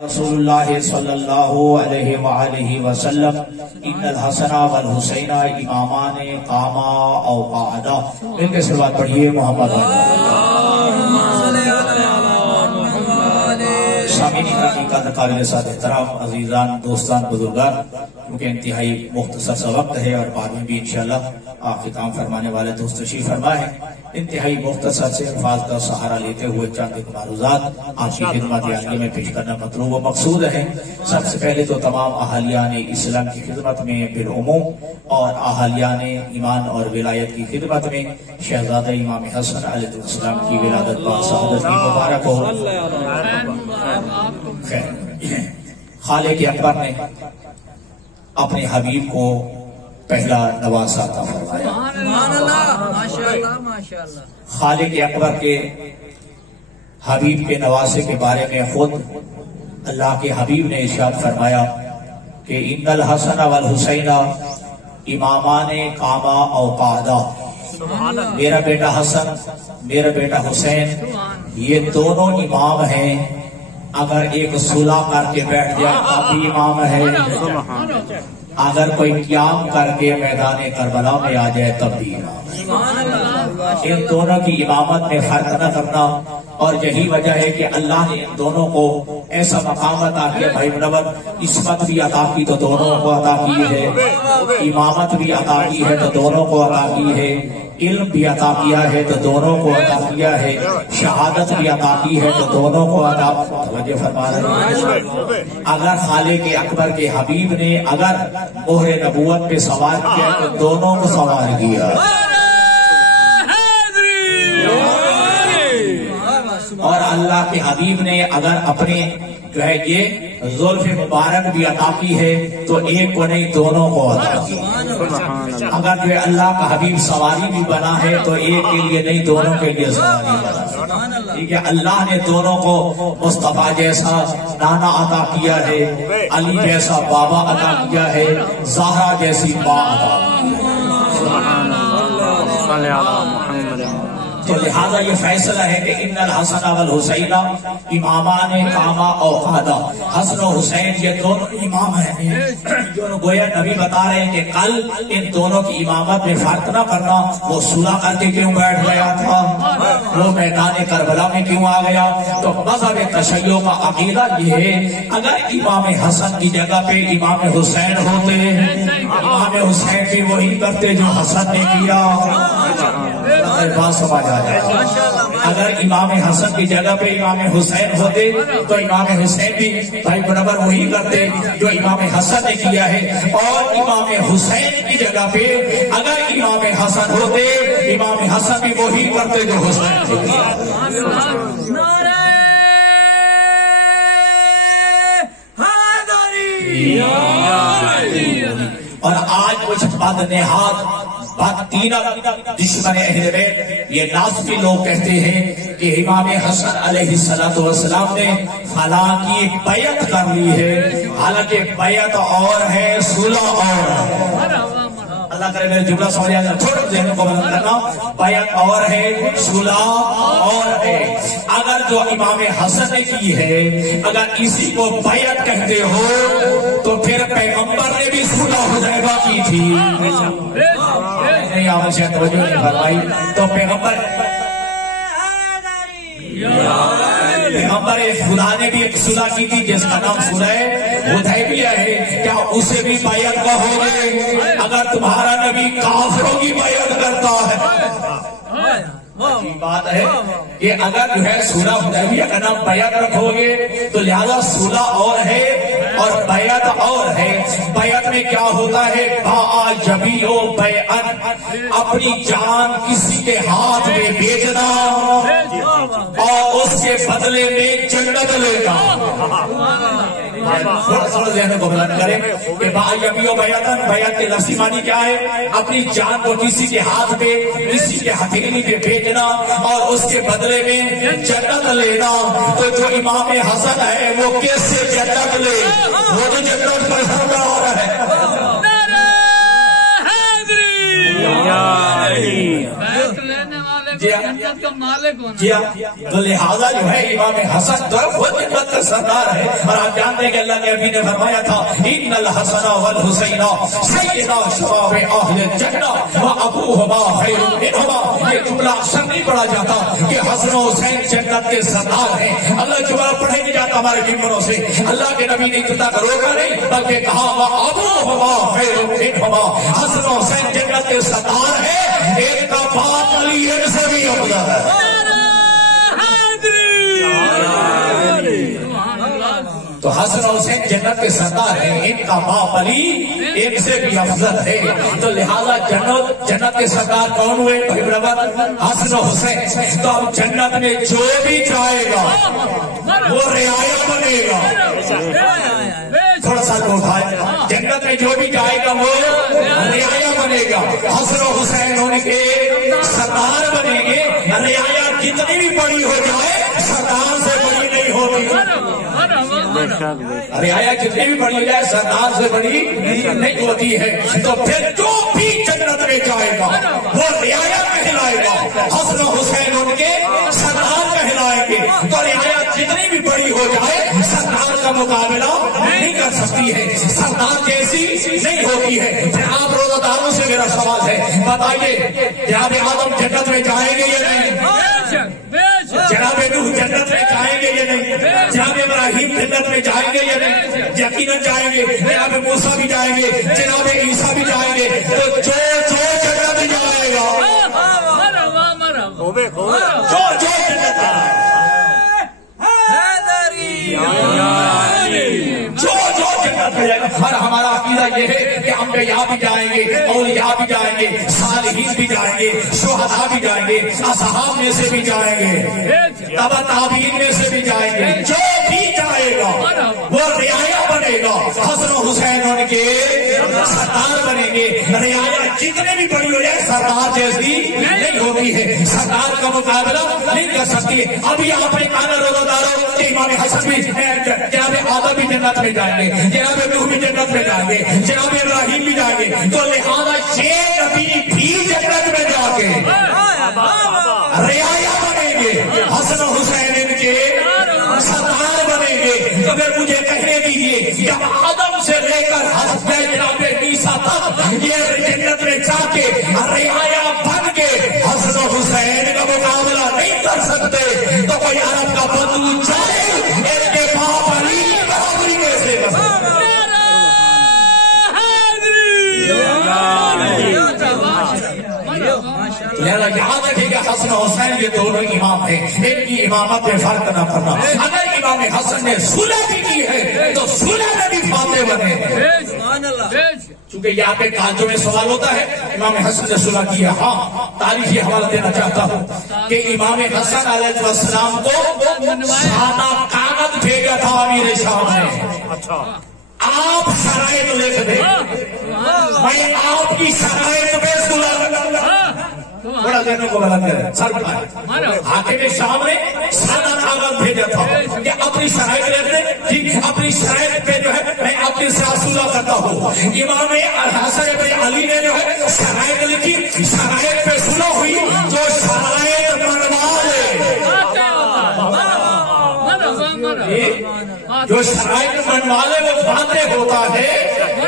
رسول اللہ صلی اللہ علیہ وآلہ وسلم ان الحسن والحسین امامان قاما او قعدا. ان کے سلوات پڑھیے محمد سامعین گرامی کا قابل ساتھ احترام عزیزان دوستان بزرگان، کیونکہ انتہائی مختصر سا وقت ہے اور بعد میں بھی انشاءاللہ آپ خطاب فرمانے والے دوست تشریف فرما ہے. انتہائی مختصر سے الفاظ کا سہارا لیتے ہوئے چند معروضات آپ کی خدمت عالیہ میں پیش کرنا مطلوب و مقصود ہے. سب سے پہلے تو تمام اہالیان اسلام کی خدمت میں بالعموم اور اہالیان ایمان اور ولایت کی خدمت میں شہزادہ امام حسن علیہ السلام کی ولادت پر سعادت کی مبارک ہو. خالق اکبر نے اپنے حبیب کو پہلا نواسا عطا فرمایا. خالق اکبر کے حبیب کے نواسے کے بارے میں خود اللہ کے حبیب نے ارشاد فرمایا کہ ان الحسن والحسین امامان قاما او قعدا. میرا بیٹا حسن میرا بیٹا حسین یہ دونوں امام ہیں. اگر ایک صلح کر کے بیٹھ جائے تب بھی امام ہے، اگر کوئی قیام کر کے میدان کربلا میں آ جائے تب بھی امام ہے. ان دونوں کی امامت میں فرق نہ کرنا، اور یہی وجہ ہے کہ اللہ نے ان دونوں کو ایسا مقام عطا کیا. بھائی منور عصمت بھی عطا کی تو دونوں کو عطا کی ہے، امامت بھی عطا کی ہے تو دونوں کو عطا کی ہے، علم بھی عطا کیا ہے تو دونوں کو عطا کیا ہے، شہادت بھی عطا کی ہے تو دونوں کو عطا. توجہ فرما رہے ہیں. اگر خالق اکبر کے حبیب نے اگر مہر نبوت پہ سوار کیا تو دونوں کو سوار کیا، اور اللہ کے حبیب نے اگر اپنے جو ہے یہ زلف مبارک بھی عطا کی ہے تو ایک کو نہیں دونوں کو عطا کی. اگر جو ہے اللہ کا حبیب سواری بھی بنا ہے تو ایک کے لیے نہیں دونوں کے لیے سواری بنا. ٹھیک ہے، اللہ نے دونوں کو مصطفیٰ جیسا نانا عطا کیا ہے، علی جیسا بابا عطا کیا ہے، زہرا جیسی ماں عطا کی ہے. تو لہذا یہ فیصلہ ہے کہ ان الحسن والحسین امامان قاما او قعدا. حسن و حسین یہ دونوں امام ہیں. جو گویا نبی بتا رہے ہیں کہ کل ان دونوں کی امامت میں فرق نہ کرنا. وہ صلح کر کے کیوں بیٹھ گیا تھا، وہ میدان کربلا میں کیوں آ گیا. تو مذہب تشیع کا عقیدہ یہ ہے اگر امام حسن کی جگہ پہ امام حسین ہوتے، امام حسین بھی وہی کرتے جو حسن نے کیا. بات سمجھ آ جائے. اگر امام حسن کی جگہ پہ امام حسین ہوتے تو امام حسین بھی بھائی برابر وہی کرتے جو امام حسن نے کیا ہے، اور امام حسین کی جگہ پہ اگر امام حسن ہوتے امام حسن بھی وہی کرتے جو حسین نے کیا. اور آج کچھ بدنہاد دشمن اہل بیت یہ ناسبی لوگ کہتے ہیں کہ امام حسن علیہ السلام نے فلاں کی بیعت کر لی ہے، حالانکہ بیعت اور ہے صلح اور ہے. اللہ کرے میرے جملہ سمجھ آ جائے، چھوٹے ذہن کو بلند کرنا. بیعت اور ہے صلح اور ہے. اگر جو امام حسن نے کی ہے اگر اسی کو بیعت کہتے ہو تو پھر پیغمبر نے بھی صلح حدیبیہ کی تھی. نہیں آپ شاید توجہ نہیں فرمائی. تو پیغمبر خدا نے بھی ایک صلح کی تھی جس کا نام صلح حدیبیہ ہے. کیا اسے بھی بیعت کہو گے؟ اگر تمہارا نبی کافروں کی بیعت کرتا ہے، بات ہے کہ اگر جو ہے صلح حدیبیہ کا نام بیعت رکھو گے تو لہذا صلح اور ہے اور بیعت اور ہے. بیعت میں کیا ہوتا ہے؟ باع جبیع بیعت، اپنی جان کسی کے ہاتھ میں بیچنا اور اس کے بدلے میں جنت لینا. تھوڑا ذہن کو بلند کریں کہ باع جبیع بیعت، بیعت کے لفظی معنی کیا ہے؟ اپنی جان کو کسی کے ہاتھ پہ کسی کے ہتھیلی پہ بیچنا اور اس کے بدلے میں جنت لینا. تو جو امام حسن ہے وہ کس سے جنت لے؟ وہ تو جنت پر سردا ہو رہا ہے. جنت کا مالک ہونا. جی تو لہذا جو ہے امام حسن تو وہ جنت کا سردار ہے. اور آپ جانتے ہیں کہ اللہ کے نبی نے فرمایا تھا ان الحسن والحسین سیدا شباب اہل الجنہ وابوہما خیر منہما. یہ جملہ اکثر نہیں پڑھا جاتا کہ حسن و حسین جنت کے سردار ہیں. اللہ جملہ پڑھے نہیں جاتا ہمارے ممبروں سے. اللہ کے نبی نے اتنا روکا نہیں بلکہ کہا وابوہما خیر منہما. حسن و حسین جنت کے سردار ہے. ایک کا باپ علی ان سے بھی افضل ہے. تو حسن و حسین جنت کے سردار ہیں. ان کا باپ علی ان سے بھی افضل ہے. تو لہذا جنت کے سردار کون ہوئے بھائی برابر؟ حسن و حسین. تو اب جنت میں جو بھی جائے گا وہ رعایا بنے گا. تھوڑا سا کو اٹھائے. جنت میں جو بھی جائے گا وہ رعایا بنے گا. حسن و حسین ان کے سردار بنیں گے. رعایا جتنی بھی بڑی ہو جائے سردار سے بڑی نہیں ہوتی. رعایا جتنی بھی بڑی ہو جائے سردار سے بڑی نہیں ہوتی ہے. تو پھر جو بھی جنت میں جائے گا وہ رعایا کہلائے گا. حسن و حسین ان کے سردار کہلائیں گے. تو رعایا جتنی بھی بڑی ہو جائے سردار کا مقابلہ نہیں کر سکتی ہے. سردار جیسی نہیں ہوتی ہے. آپ روزہ داروں سے میرا سوال ہے بتائیے جناب آدم جنت میں جائیں گے یا نہیں؟ جناب نوح جنت میں جائیں گے یا نہیں؟ جناب ابراہیم جنت میں جائیں گے یا نہیں؟ یقیناً جائیں گے. جناب موسیٰ بھی جائیں گے. جناب عیسیٰ بھی جائیں گے. تو جو جنت جائے گا جو جنت اور ہمارا عقیدہ یہ ہے کہ انبیاء بھی جائیں گے, اولیاء بھی جائیں گے, صالحین بھی جائیں گے, شہداء بھی جائیں گے, اصحاب میں سے بھی جائیں گے, تبع تابعین میں سے بھی جائیں گے. جو بھی جائے گا وہ رعایا بنے گا. حسن و حسین ان کے سردار بنیں گے. رعایا جتنے بھی بڑی ہو جائے سردار جیسی نہیں ہوتی ہے, سردار کا مقابلہ نہیں کر سکتی. ابھی آپ نے کہا روزہ داروں کہ امام حسن بھی جناب آدم بھی جنت میں جائیں گے, جناب نوح بھی جنت میں جائیں گے, جناب ابراہیم بھی جائیں گے. تو لہذا یہ نبی بھی جنت میں جا کے رعایا بنیں گے, حسن و حسین ان کے سردار بنیں گے. تو پھر مجھے کہنے دیجیے جب آدم سے لے کر حضرت جناب عیسیٰ تک یہ جنت میں جا کے رعایا بن کے حسن و حسین کا مقابلہ نہیں کر سکتے تو کوئی عرب کا بندو جائے ان کے باپ علی برابری کیسے کر سکتے؟ لہذا یاد رکھے گا حسن و حسین یہ دونوں امام ہیں, ان کی امامت میں فرق نہ کرنا. اگر امام حسن نے صلح بھی کی ہے تو صلح میں بھی فاتح بنے. چونکہ یہاں پہ کانچوں میں سوال ہوتا ہے امام حسن نے صلح کیا. ہاں تاریخی حوالہ دینا چاہتا ہوں کہ امام حسن علیہ السلام کو سادہ کاغذ بھیجا تھا امیر شام نے, آپ شرائط لکھ دیں, میں آپ کی شرائط پہ صلح بڑا ذہنوں کو بلند کرے. سر پائے حاکم شام نے سادہ کاغذ بھیجا تھا کہ اپنی شرائط لکھ دیں. ٹھیک, اپنی شرائط پہ جو ہے میں اپنے سے صلح کرتا ہوں. امام حسن بن علی نے جو ہے شرائط لکھی, شرائط پہ صلح ہوئی. جو شرائط منوا لے, جو شرائط منوا لے وہ فاتح ہوتا ہے,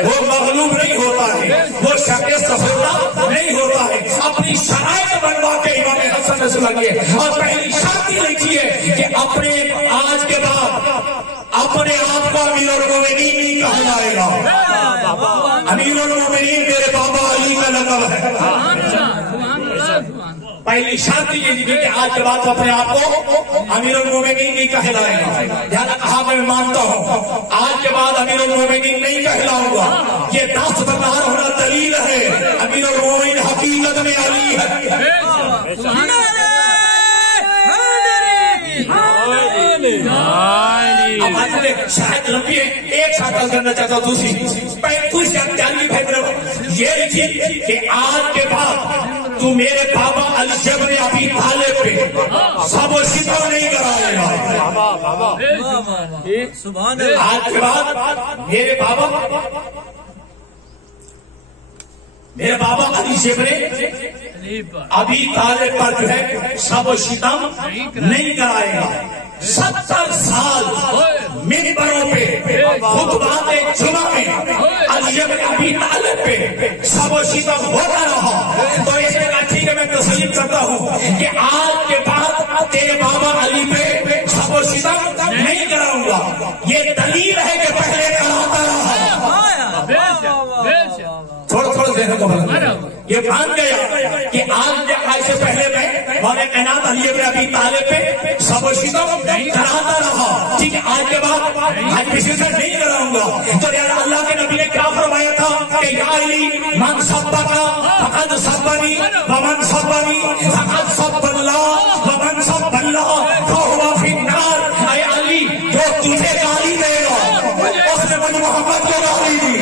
وہ مغلوب نہیں ہوتا ہے, وہ شکست ہوتا نہیں ہوتا ہے. اپنی شرائط بنوا کے امام حسن نے صلح کی ہے. اور پہلی شرط لکھی ہے کہ اپنے آج کے بعد اپنے آپ کو امیر المومنین نہیں کہا جائے گا. امیر المومنین میرے بابا علی کا لقب ہے. پہلی شرط یہ تھی کہ آج کے بعد اپنے آپ کو امیر المومنین نہیں کہلائے گا. یعنی کہا میں مانتا ہوں آج کے بعد امیر المومنین نہیں کہلاؤں گا. یہ دست بردار ہونا دلیل ہے. امیر المومنین حقیقت میں علی ہے. شاید لمبی ہے, ایک شاید کرنا چاہتا ہوں دوسری یہ لکھی کہ آج کے بعد تو میرے بابا علی بن ابی طالب پہ سب و سپر نہیں کرائے گا. آج کے بعد میرے بابا علی بن ابھی طالب پر جو ہے سب و شتم نہیں کرائے گا. 70 سال منبروں پہ خطبات جمعہ میں علی بن ابی طالب پہ سب و شتم ہوتا رہا. تو اس نے کہا ٹھیک ہے میں تسلیم کرتا ہوں کہ آج کے بعد تیرے بابا علی پہ سب و شتم نہیں کراؤں گا. یہ دلیل ہے کہ پہلے کراتا رہا. تھوڑا ذہن کو بدل یہ مان گیا کہ آج سے پہلے میں مولا کائنات علی بن ابی طالب پہ سب و شتم کراتا رہا. ٹھیک ہے آج کے بعد آج کسی سے نہیں کراؤں گا. تو یار اللہ کے نبی نے کیا فرمایا تھا کہ یا علی من سبک فقد سبنی ومن سبنی فقد سب اللہ ومن سب اللہ فہو فی النار. اے علی جو تجھے گالی دے گا اس نے مجھ محمد کو گالی دی.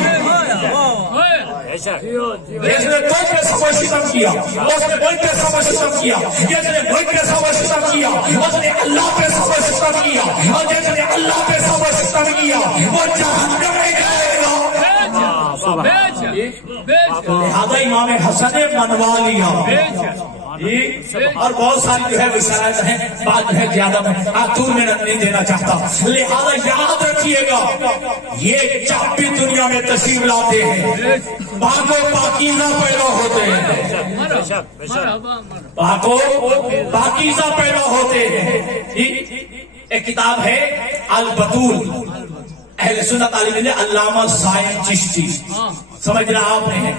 اس نے کوئی پہ سب و شتم کیا, اس نے کوئی پہ سب و شتم کیا, جس نے کوئی پہ سب و شتم کیا اس نے اللہ پہ سب و شتم کیا, اور جس نے اللہ پہ سب و شتم کیا وہ جہنم میں جائے گا. لہذا امام حسن نے منوا لیا. اور بہت ساری جو ہے وشایت ہیں, بات جو ہے زیادہ میں آتور میں نہیں دینا چاہتا. لہذا یاد رکھیے گا یہ جب بھی دنیا میں تشریف لاتے ہیں پاک و پاکیزہ پیدا ہوتے ہیں, پاک و پاکیزہ پیدا ہوتے ہیں. ایک کتاب ہے البتول, اہل سنت عالم نے علامہ سائن چشتی, سمجھ رہا آپ نے,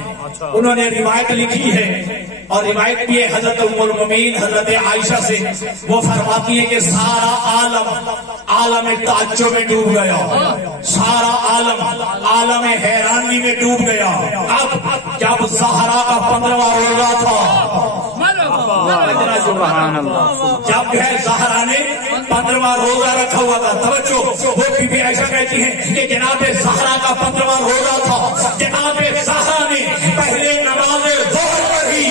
انہوں نے روایت لکھی ہے اور روایت بھی ہے حضرت ام المؤمنین حضرت عائشہ سے. وہ فرماتی ہے کہ سارا عالم تعجب میں ڈوب گیا, سارا عالم حیرانی میں ڈوب گیا. اب جب زہرا کا 15واں روزہ تھا, جب جو ہے زہرا نے 15واں روزہ رکھا ہوا تھا. توجہ, وہ بی بی عائشہ کہتی ہیں کہ جناب زہرا کا 15واں روزہ تھا. جناب زہرا نے پہلے نماز ظہر پڑھی,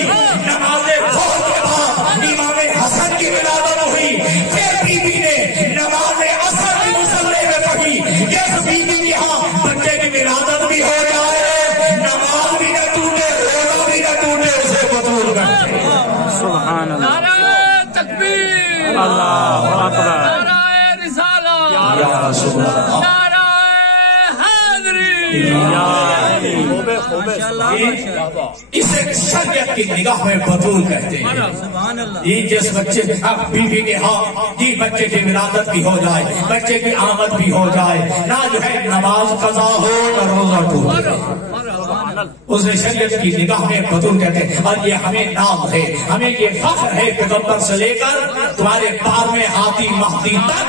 نماز ظہر کے بعد امام حسن کی ولادت ہوئی. پھر بی بی نے نماز عصر کی مصلی میں پڑھی. جس بی بی کے یہاں بچے کی ولادت بھی ہو جائے, نماز بھی نہ ٹوٹے, روزہ بھی نہ ٹوٹے, اسے قبول کرتے. سبحان اللہ, نعرہ تکبیر, اللہ اکبر, نعرہ رسالہ, یا رسول اللہ, نعرہ حیدری. اسے شریعت کی نگاہ میں بطول کہتے ہیں. یہ جس بچے بیوی کے ہاں جی بچے کی ولادت بھی ہو جائے, بچے کی آمد بھی ہو جائے, نہ جو ہے نماز قضا ہو نہ روزہ ٹوٹے, اسے شریعت کی نگاہ میں بطول کہتے ہیں. اور یہ ہمیں نام ہے, ہمیں یہ فخر ہے پیغمبر سے لے کر تمہارے پار میں ہاتھی مہدی تک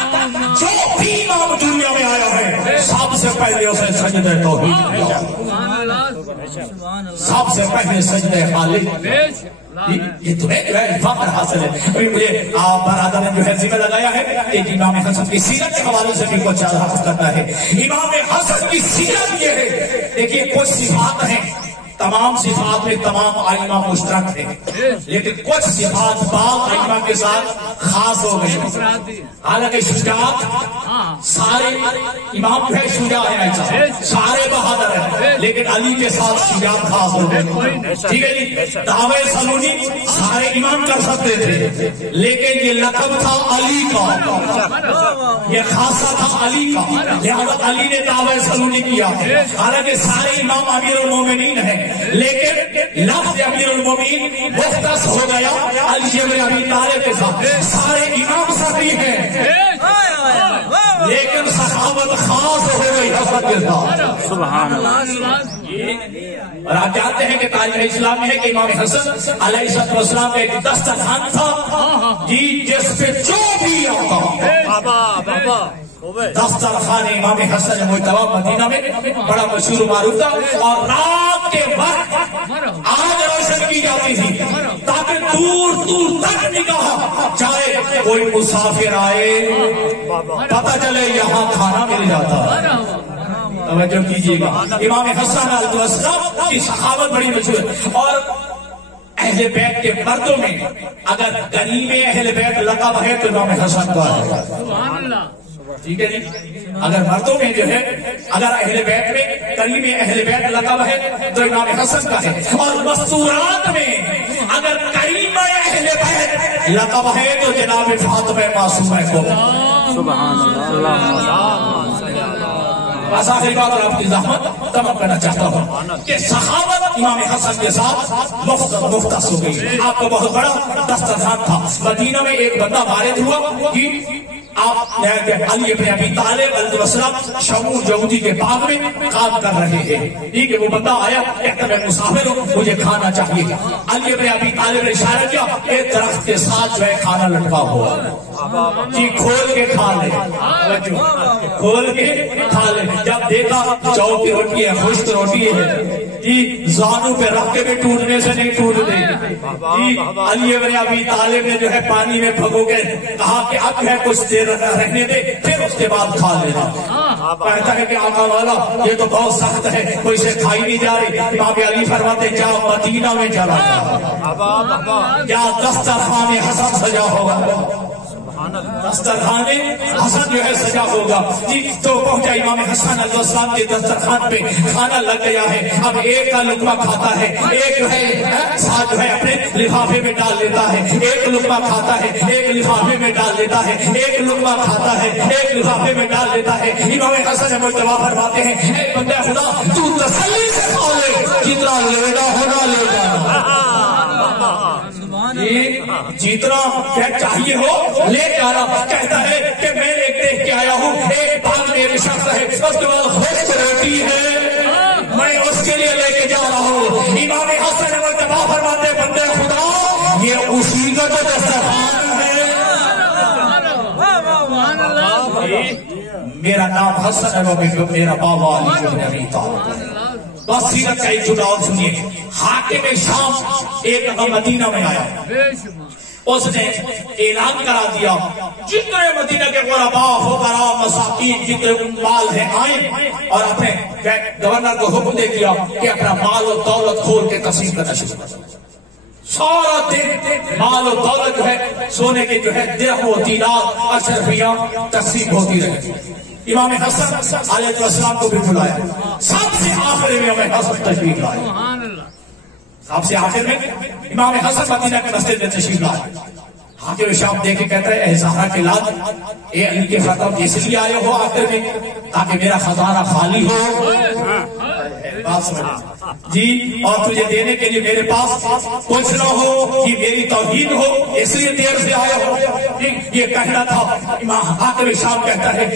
جو بھی امام دنیا میں آیا ہے سب سے پہلے اسے سجدہ توحید کیا, سب سے پہلے سجدہ خالق. یہ تمہیں جو ہے فخر حاصل ہے. مجھے برادر نے جو ہے ذمہ لگایا ہے کہ امام حسن کی سیرت کے حوالے سے بھی کچھ حاصل کرنا ہے. امام حسن کی سیرت یہ ہے, دیکھیے کچھ صفات ہیں, تمام صفات میں تمام ائمہ مشترک ہیں, لیکن کچھ صفات بعض ائمہ کے ساتھ خاص ہو گئی. حالانکہ شجاعت سارے امام جو ہے شجاع ہیں, سارے بہادر ہیں, لیکن علی کے ساتھ شجاعت خاص ہو گئی. ٹھیک ہے جی, دعوے سلونی سارے امام کر سکتے تھے, لیکن یہ لقب تھا علی کا, یہ خاصہ تھا علی کا, لہذا علی نے دعوے سلونی کیا. حالانکہ سارے امام امیر المومنین ہیں, لیکن لفظ امیر المومنین مختص ہو گیا علی بن ابی طالب کے ساتھ. سارے امام سبھی ہیں, لیکن صحابت خاص ہو گئی حسن کے ساتھ. سبحان اللہ. اور آپ جانتے ہیں کہ تاریخ اسلام میں ہے کہ امام حسن علیہ السلام کا ایک دسترخوان تھا جی, جس پہ جو بھی آتا دسترخوان امام حسن مجتبی مدینہ میں بڑا مشہور معروف تھا. اور رات کے وقت آگ روشن کی جاتی تھی تاکہ دور دور تک نگاہ جائے, کوئی مسافر آئے پتہ چلے یہاں کھانا مل جاتا. توجہ کیجیے گا, امام حسن علیہ السلام کی سخاوت بڑی مشہور ہے. اور اہل بیت کے مردوں میں اگر غنیم اہل بیت لقب ہے تو امام حسن کا ہے. ٹھیک ہے جی. اگر مردوں میں جو ہے اگر اہل بیت میں قریب اہل بیت لقب ہے تو امام حسن کا ہے, اور مستورات میں اگر قریب اہل بیت لقب ہے تو جناب فاطمہ معصومہ کو. سبحان اللہ. بس آخری بات اور آپ کی زحمت تمام کرنا چاہتا ہوں کہ صحابت امام حسن کے ساتھ مختص ہو گئی. آپ کا بہت بڑا دسترخوان تھا. مدینہ میں ایک بندہ وارد ہوا کہ آپ علی ابن ابی طالب علیہ السلام شمور جودی کے باغ میں کام کر رہے ہیں. ٹھیک ہے, وہ بندہ آیا کہتا میں مسافر ہوں, مجھے کھانا چاہیے. علی ابن ابی طالب نے اشارہ کیا ایک درخت کے ساتھ جو ہے کھانا لٹکا ہوا جی, کھول کے کھا لے, کھول کے کھا لے. جب دیکھا چاؤ کی روٹی ہے, خشک روٹی ہے جی, زانوں پہ رکھ کے بھی ٹوٹنے سے نہیں ٹوٹتے جی. علی ابن ابی طالب نے جو ہے پانی میں بھگو کے کہا کہ اب ہے کچھ دیر رہنے دے, پھر اس کے بعد کھا لینا. کہتا ہے کہ آقا والا یہ تو بہت سخت ہے, کوئی سے کھائی نہیں جا رہی. امام علی فرماتے جا مدینہ میں چلا جا, کیا دسترخوان حسن سجا ہوگا, دسترخوان حسن جو ہے سجا ہوگا جی. تو پہنچا امام حسن علیہ السلام کے دسترخوان پہ, کھانا لگ گیا ہے. اب ایک کا لقمہ کھاتا ہے, ایک جو ہے ساتھ جو ہے اپنے لفافے میں ڈال لیتا ہے, ایک لقمہ کھاتا ہے, ایک لفافے میں ڈال لیتا ہے, ایک لقمہ کھاتا ہے, ایک لفافے میں ڈال لیتا ہے. امام حسن مجتبی فرماتے ہیں اے بندہ خدا تو تسلی سے کھا لے, جتنا لینا ہونا لے جانا جتنا کیا چاہیے ہو لے جانا. کہتا ہے کہ میں ایک دیکھ کے آیا ہوں, ایک باغ میرے شخص ہے, اس کے بعد خشک روٹی ہے, میں اس کے لیے لے کے جا رہا ہوں. امام حسن مجتبی فرماتے بندے خدا یہ اسی کا تو دسترخوان ہے. میرا نام حسن ہے, میرا بابا علی ابن ابی طالب. بس سیرت کا ایک جھوٹ اور سنیے. حاکم شام ایک دفعہ مدینہ میں آیا, اس نے اعلان کرا دیا جتنے مدینہ کے غرباء فقراء مساکین جتنے مال ہیں آئیں, اور اپنے گورنر کو حکم دے دیا کہ اپنا مال و دولت کھول کے تقسیم کرنا شروع کر. سارا دن مال و دولت جو ہے سونے کے جو ہے درہم و دینار اشرفیاں تقسیم ہوتی رہی. امام حسن علیہ السلام کو بھی بلایا, سب سے آخر میں امام حسن تشریف لائے. سب سے آخر میں امام حسن مدینہ کے مسجد میں تشریف لائے. حاکم شام دیکھ کے کہتا ہے اے زہرا کے لال, اے علی کے خطب اس لیے آئے ہو آخر میں تاکہ میرا خزانہ خالی ہو. بات سمجھ جی, اور تجھے دینے کے لیے میرے پاس کچھ نہ ہو, یہ میری توہین ہو, اس لیے دیر سے آیا ہو. یہ کہنا تھا. امام حاکم شام کہتا ہے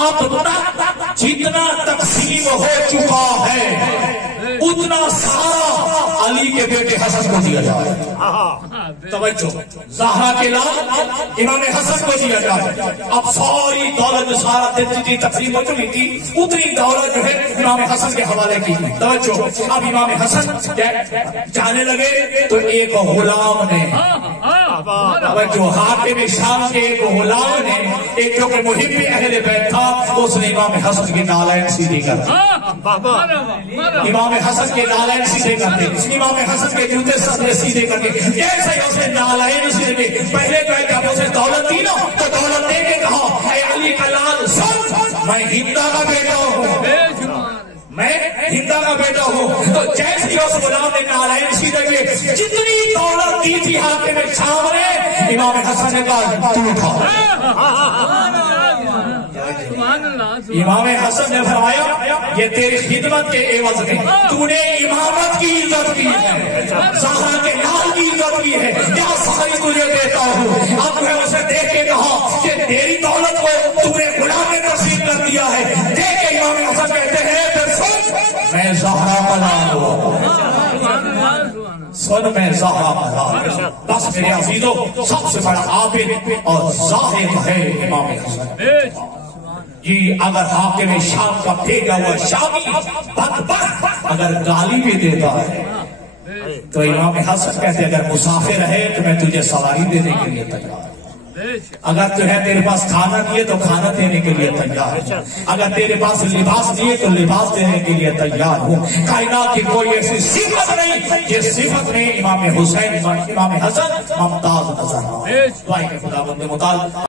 آپ جتنا تقسیم ہو چکا ہے اتنا سارا علی کے بیٹے حسن کو دیا جائے. توجہ, زہرا کے لال امام حسن کو دیا جائے. اب ساری دولت سارا دن جتنی تقسیم ہو چکی تھی اتنی دولت جو ہے امام حسن کے حوالے کی. توجہ, اب امام حسن جانے لگے تو ایک غلام نے, توجہ, حاکم شام کے ایک غلام نے, ایک جو کہ محب اہل بیت تھا, اس نے امام حسن کے نالین سیدھے کر دی. امام حسن کے نالین سیدھے کر دے, امام حسن کے جوتے سب سیدھے کر دے. جیسے اس نے نالین سیدھے, پہلے جو ہے جب اسے دولت دی نا تو دولت دے کے کہا اے علی کا لال سن, میں ہندا کا بیٹا ہوں, میں ہندا کا بیٹا ہوں. تو جیسے اس غلام نے نالین سیدھے کیے, جتنی دولت دی تھی حاکم شام نے, امام حسن نے کہا تو اٹھا. امام حسن نے فرمایا یہ تیری خدمت کے عوض میں تو نے امامت کی عزت کی ہے, زہرا کے لال کی عزت کی ہے, کیا ساری تجھے دیتا ہوں. اب میں اسے دیکھ کے کہا کہ تیری دولت کو تم نے غلام میں تقسیم کر دیا ہے. دیکھ کے امام حسن کہتے ہیں پھر سن, میں زہرا کا لال ہوں, سن میں زہرا کا لال ہوں. بس میرے عزیزوں, سب سے بڑا عابد اور زاہد ہے امام حسن جی. اگر حاکم شام کا بھیجا ہوا شامی بدبخت اگر گالی بھی دیتا ہے تو امام حسن کہتے اگر مسافر ہے تو میں تجھے سواری دینے کے لیے تیار ہوں. اگر تو ہے تیرے پاس کھانا دیے تو کھانا دینے کے لیے تیار ہوں, اگر تیرے پاس لباس دیے تو لباس دینے کے لیے تیار ہوں. کائنات کی کوئی ایسی صفت نہیں جس صفت میں امام حسین امام حسن ممتاز نظر آئے. دعائیں کہ خدا بند مطالب